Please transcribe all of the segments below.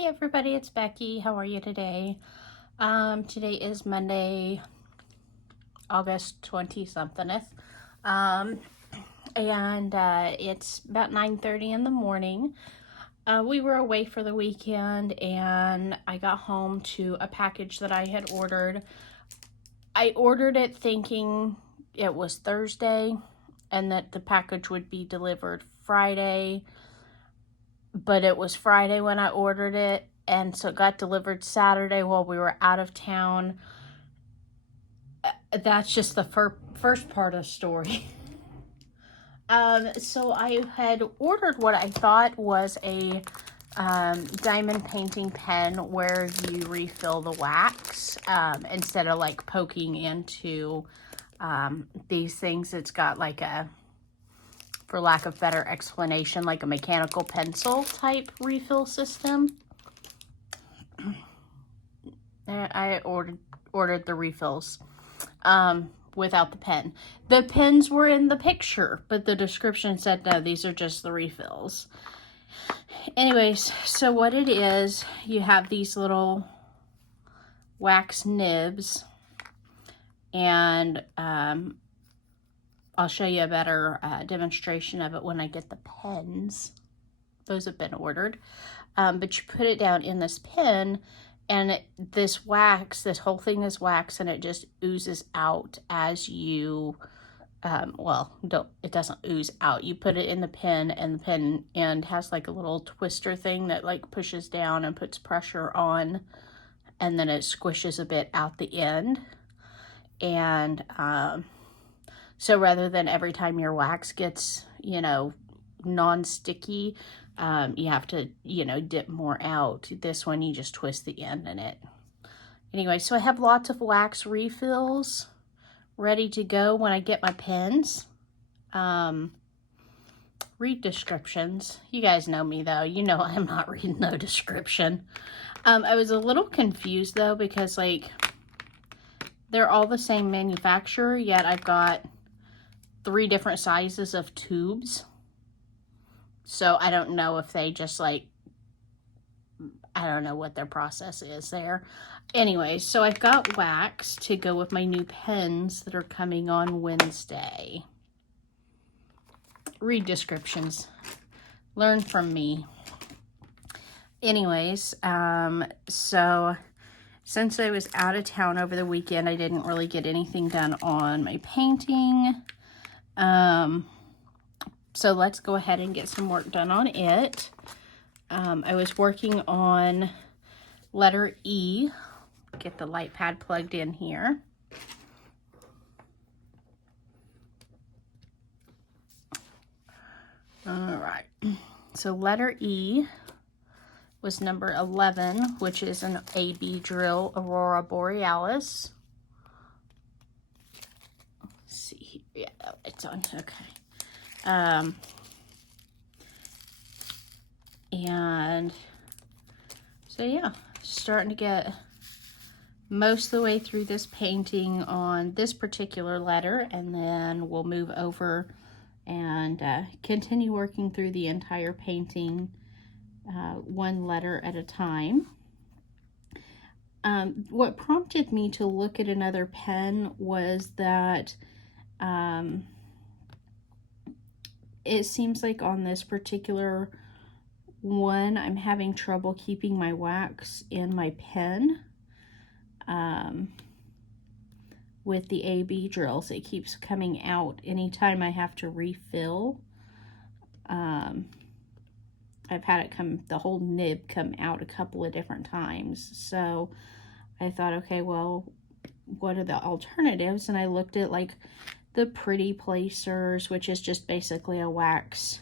Hey everybody, it's Becky. How are you today? Today is Monday, August 20-somethingth. It's about 9:30 in the morning. We were away for the weekend and I got home to a package that I had ordered. I ordered it thinking it was Thursday and that the package would be delivered Friday, but it was Friday when I ordered it, and so it got delivered Saturday while we were out of town. That's just the first part of the story. So I had ordered what I thought was a diamond painting pen where you refill the wax instead of like poking into these things. It's got like a, for lack of better explanation, like a mechanical pencil type refill system. I ordered the refills without the pen. The pens were in the picture, but the description said no, these are just the refills. Anyways, so what it is, you have these little wax nibs, and I'll show you a better demonstration of it when I get the pens. Those have been ordered. But you put it down in this pen, and this wax, this whole thing is wax, and it just oozes out as you, it doesn't ooze out. You put it in the pen, and the pen end has like a little twister thing that like pushes down and puts pressure on, and then it squishes a bit out the end. And so rather than every time your wax gets, non-sticky, you have to, dip more out. This one, you just twist the end in it. Anyway, so I have lots of wax refills ready to go when I get my pens. Read descriptions. You guys know me, though. You know I'm not reading no description. I was a little confused, though, because, like, they're all the same manufacturer, yet I've got 3 different sizes of tubes. So I don't know if they just like, I don't know what their process is there. Anyway, so I've got wax to go with my new pens that are coming on Wednesday. Read descriptions. Learn from me. Anyways, so since I was out of town over the weekend, I didn't really get anything done on my painting. So let's go ahead and get some work done on it. I was working on letter E. Get the light pad plugged in here. All right. So letter E was number 11, which is an AB drill, Aurora Borealis. Let's see here. Yeah, it's on. Okay. And so yeah, starting to get most of the way through this painting on this particular letter, and then we'll move over and continue working through the entire painting one letter at a time. What prompted me to look at another pen was that it seems like on this particular one, I'm having trouble keeping my wax in my pen. With the AB drills, it keeps coming out anytime I have to refill. I've had it the whole nib come out a couple of different times. So I thought, okay, well, what are the alternatives? And I looked at like the Pretty Placers, which is just basically a wax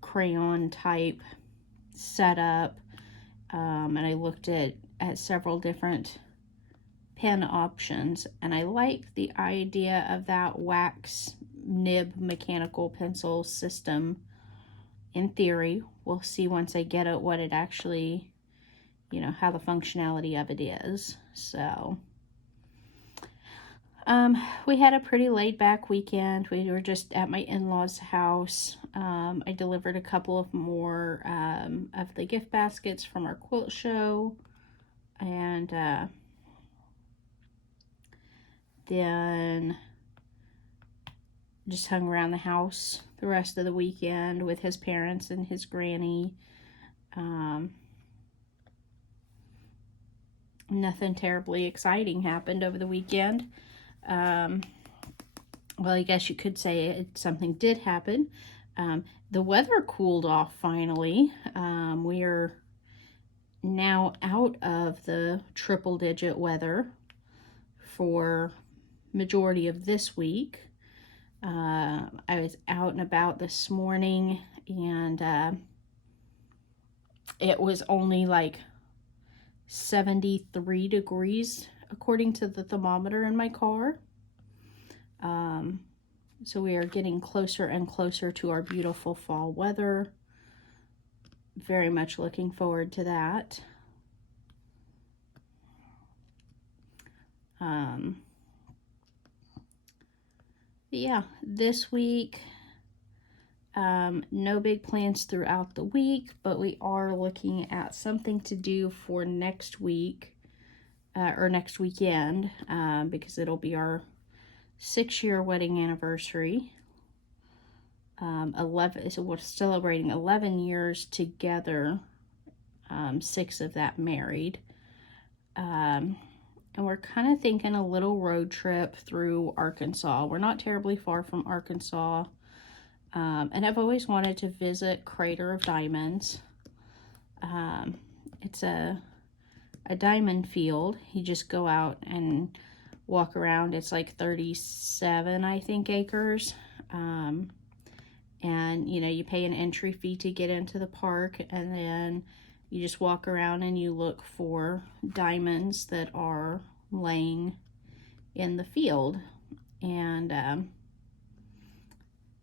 crayon type setup. And I looked at several different pen options, and I like the idea of that wax nib mechanical pencil system in theory. We'll see once I get it what it actually, how the functionality of it is. So We had a pretty laid back weekend. We were just at my in-laws' house. I delivered a couple of more of the gift baskets from our quilt show. And then just hung around the house the rest of the weekend with his parents and his granny. Nothing terribly exciting happened over the weekend. Well, I guess you could say something did happen. The weather cooled off finally. We are now out of the triple-digit weather for majority of this week. I was out and about this morning, and it was only like 73 degrees according to the thermometer in my car. So we are getting closer and closer to our beautiful fall weather. Very much looking forward to that. Yeah, this week, no big plans throughout the week, but we are looking at something to do for next week, or next weekend, because it'll be our 6-year wedding anniversary. So we're celebrating 11 years together, 6 of that married. And we're kind of thinking a little road trip through Arkansas. We're not terribly far from Arkansas. And I've always wanted to visit Crater of Diamonds. It's a diamond field. You just go out and walk around. It's like 37, I think, acres. And, you know, you pay an entry fee to get into the park, and then you just walk around and you look for diamonds that are laying in the field. And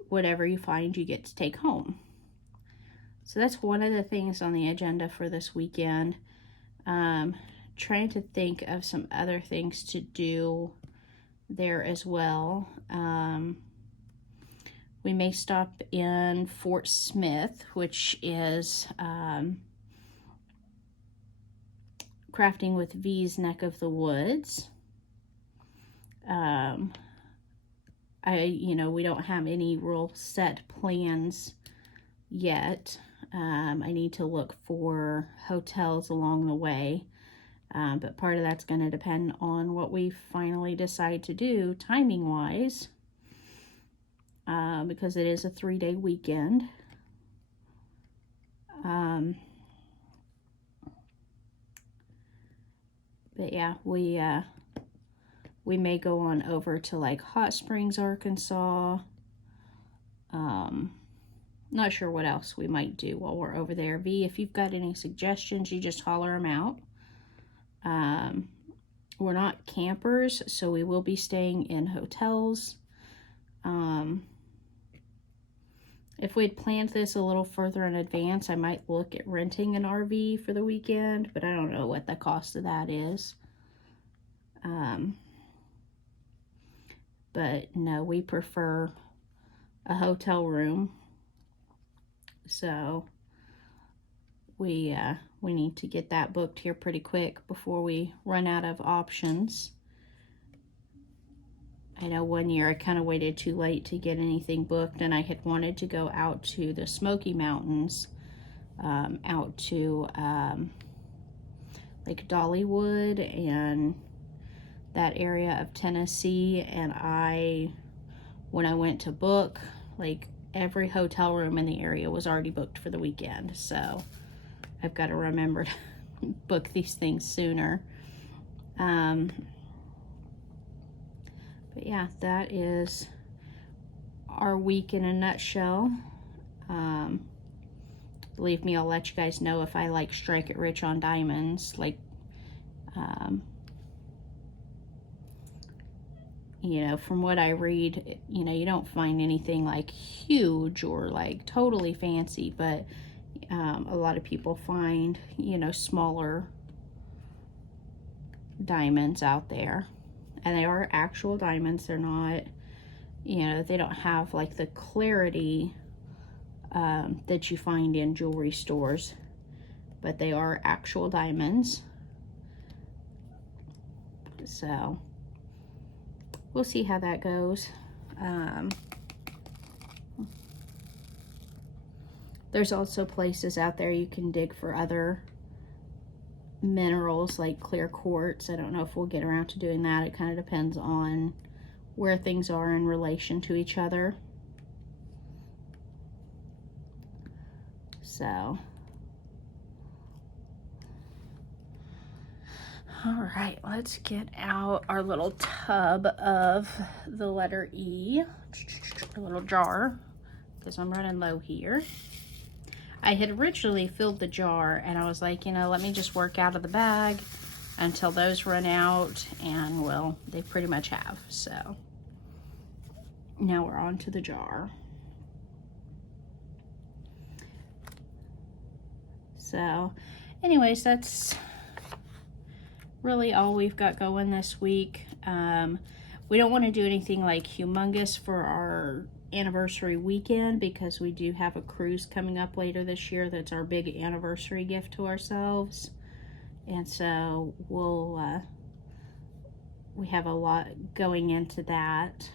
whatever you find, you get to take home. So that's one of the things on the agenda for this weekend. Trying to think of some other things to do there as well. We may stop in Fort Smith, which is Crafting with V's neck of the woods. We don't have any real set plans yet. I need to look for hotels along the way. But part of that's going to depend on what we finally decide to do timing-wise. Because it is a 3-day weekend. But yeah, we may go on over to like Hot Springs, Arkansas. Not sure what else we might do while we're over there. V, if you've got any suggestions, you just holler them out. We're not campers, so we will be staying in hotels. If we'd planned this a little further in advance, I might look at renting an RV for the weekend, but I don't know what the cost of that is. But no, we prefer a hotel room. So we need to get that booked here pretty quick before we run out of options. I know one year I kind of waited too late to get anything booked, and I had wanted to go out to the Smoky Mountains, out to like Dollywood and that area of Tennessee. And when I went to book, like every hotel room in the area was already booked for the weekend. So I've got to remember to book these things sooner. But yeah, that is our week in a nutshell. Believe me, I'll let you guys know if I like strike it rich on diamonds. Like, from what I read, you don't find anything like huge or like totally fancy, but a lot of people find, smaller diamonds out there. And they are actual diamonds. They're not, you know, they don't have like the clarity that you find in jewelry stores, but they are actual diamonds. So we'll see how that goes. There's also places out there you can dig for other minerals like clear quartz. I don't know if we'll get around to doing that. It kind of depends on where things are in relation to each other. So, all right, let's get out our little tub of the letter E, a little jar, because I'm running low here. I had originally filled the jar, and I was like, you know, let me just work out of the bag until those run out, and well, they pretty much have. So now we're on to the jar. So anyways, that's really all we've got going this week. We don't want to do anything like humongous for our anniversary weekend, because we do have a cruise coming up later this year that's our big anniversary gift to ourselves. And so we have a lot going into that.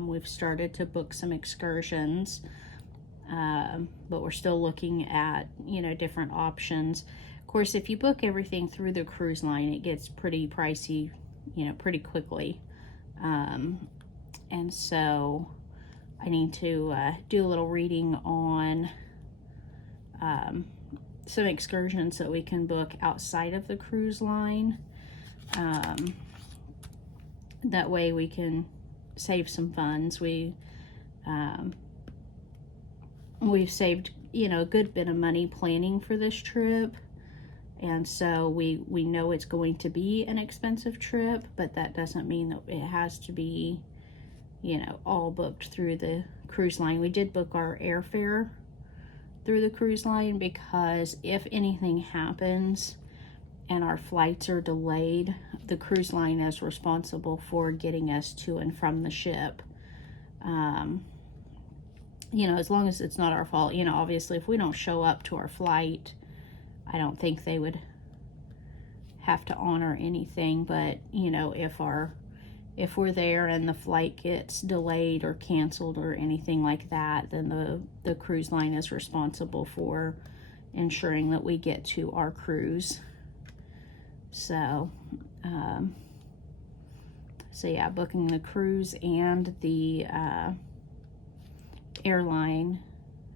We've started to book some excursions, but we're still looking at, you know, different options. Of course, if you book everything through the cruise line, it gets pretty pricey, you know, pretty quickly. And so I need to do a little reading on some excursions that we can book outside of the cruise line. That way we can save some funds. We've saved, you know, a good bit of money planning for this trip. And so we know it's going to be an expensive trip, but that doesn't mean that it has to be, you know, all booked through the cruise line. We did book our airfare through the cruise line because if anything happens and our flights are delayed, the cruise line is responsible for getting us to and from the ship. You know, as long as it's not our fault. You know, obviously if we don't show up to our flight, I don't think they would have to honor anything. But, you know, if we're there and the flight gets delayed or canceled or anything like that, then the cruise line is responsible for ensuring that we get to our cruise. So, so yeah, booking the cruise and the airline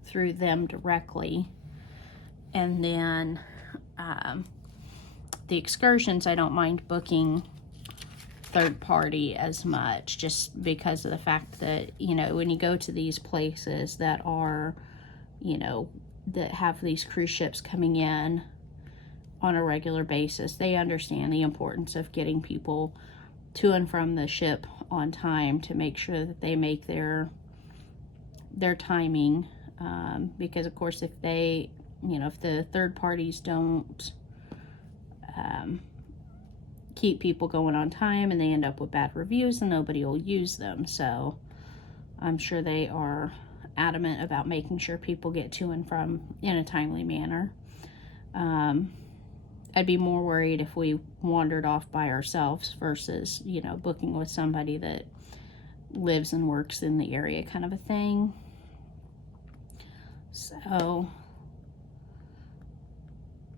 through them directly. And then the excursions, I don't mind booking third party as much, just because of the fact that, you know, when you go to these places that are, you know, that have these cruise ships coming in on a regular basis, they understand the importance of getting people to and from the ship on time to make sure that they make their timing, because of course if they, you know, if the third parties don't keep people going on time and they end up with bad reviews, and nobody will use them. So I'm sure they are adamant about making sure people get to and from in a timely manner. I'd be more worried if we wandered off by ourselves versus, you know, booking with somebody that lives and works in the area, kind of a thing. So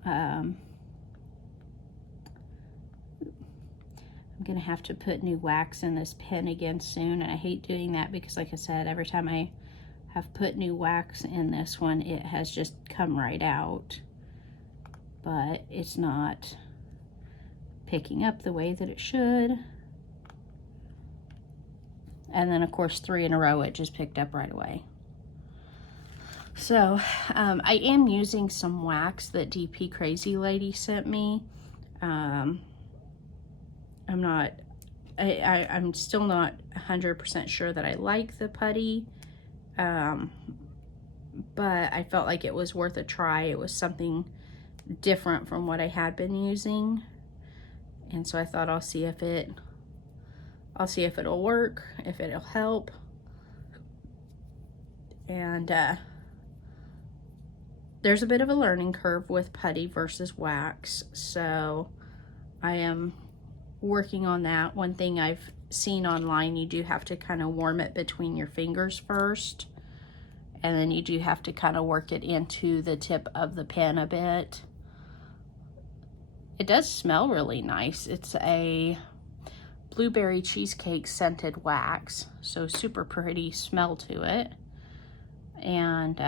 I'm gonna have to put new wax in this pen again soon, and I hate doing that because, like I said, every time I have put new wax in this one, it has just come right out, but it's not picking up the way that it should. And then of course 3 in a row, it just picked up right away. So I am using some wax that DP Crazy Lady sent me. I'm still not 100% sure that I like the putty, but I felt like it was worth a try. It was something different from what I had been using, and so I thought I'll see if it I'll see if it'll work, if it'll help. And there's a bit of a learning curve with putty versus wax, so I am working on that. One thing I've seen online, you do have to kind of warm it between your fingers first, and then you do have to kind of work it into the tip of the pen a bit. It does smell really nice. It's a blueberry cheesecake scented wax, so super pretty smell to it. And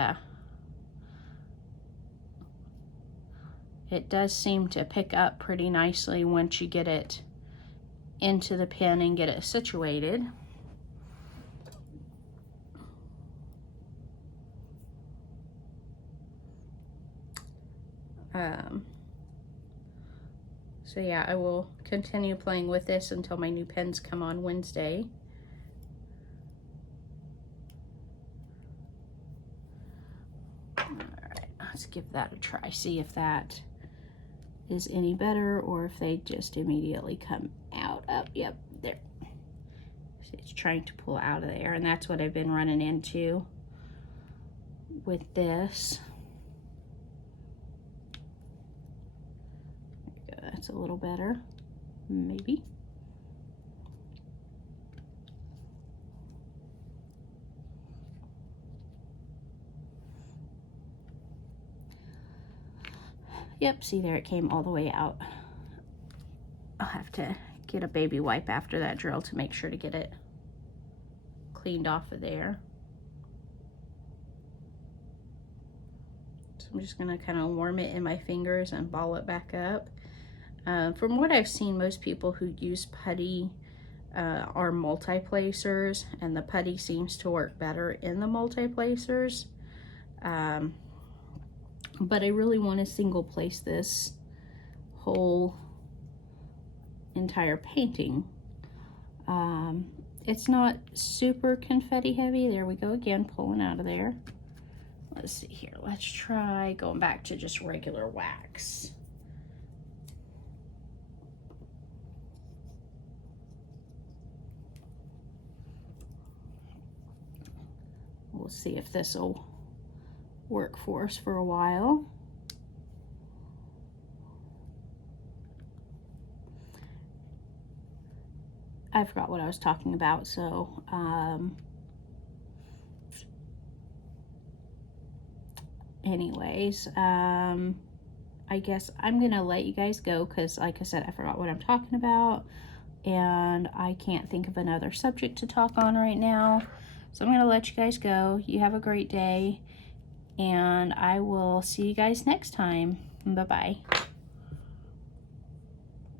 it does seem to pick up pretty nicely once you get it into the pen and get it situated. So yeah, I will continue playing with this until my new pens come on Wednesday. All right, let's give that a try. See if that is any better or if they just immediately come out. Up, yep, there. It's trying to pull out of there, and that's what I've been running into with this. There we go. That's a little better, maybe. Yep, see there, it came all the way out. I'll have to get a baby wipe after that drill to make sure to get it cleaned off of there. So I'm just gonna kind of warm it in my fingers and ball it back up. From what I've seen, most people who use putty are multi-placers, and the putty seems to work better in the multi-placers. But I really want to single place this whole entire painting. It's not super confetti heavy. There we go again, pulling out of there. Let's see here. Let's try going back to just regular wax. We'll see if this will work for us for a while. I forgot what I was talking about, so anyways, I guess I'm gonna let you guys go because, like I said, I forgot what I'm talking about and I can't think of another subject to talk on right now. So I'm gonna let you guys go. You have a great day, and I will see you guys next time. Bye-bye.